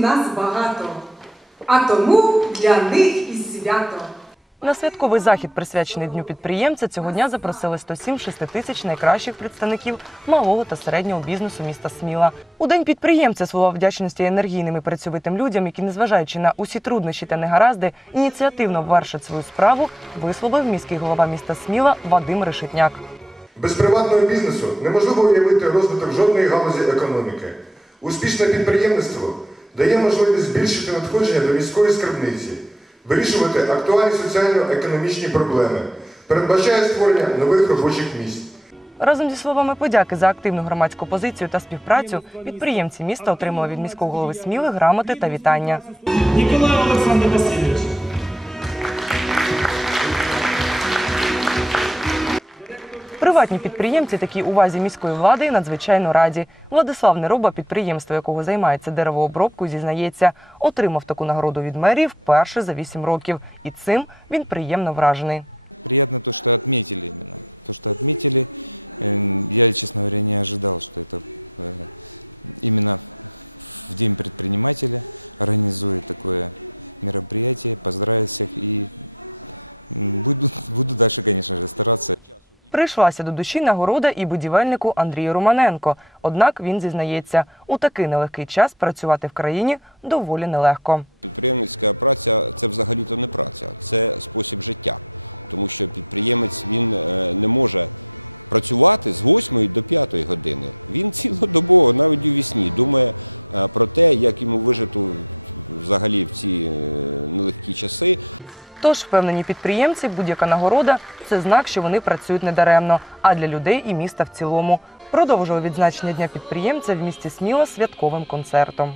Нас багато, а тому для них і свято. На святковий захід, присвячений дню підприємця, цього дня запросили 107 тисяч найкращих представників малого та середнього бізнесу міста Сміла. У день підприємця слова вдячності енергійним і працьовитим людям, які, незважаючи на усі труднощі та негаразди, ініціативно вершать свою справу, висловив міський голова міста Сміла Вадим Решетняк. Без приватного бізнесу неможливо уявити розвиток жодної галузі економіки. Успішне підприємництво дає можливість збільшити надходження до міської скарбниці, вирішувати актуальні соціально-економічні проблеми, передбачає створення нових робочих місць. Разом зі словами подяки за активну громадську позицію та співпрацю, підприємці міста отримали від міського голови Сміли грамоти та вітання. Ніколай Олександр Васильович. Приватні підприємці такій увазі міської влади надзвичайно раді. Владислав Нероба, підприємство якого займається деревообробкою, зізнається, отримав таку нагороду від мерії вперше за вісім років, і цим він приємно вражений. Прийшлася до душі нагорода і будівельнику Андрію Романенко. Однак він зізнається, у такий нелегкий час працювати в країні доволі нелегко. Тож, впевнені підприємці, будь-яка нагорода це знак, що вони працюють недаремно, а для людей і міста в цілому. Продовжував відзначення дня підприємця в місті Сміла святковим концертом.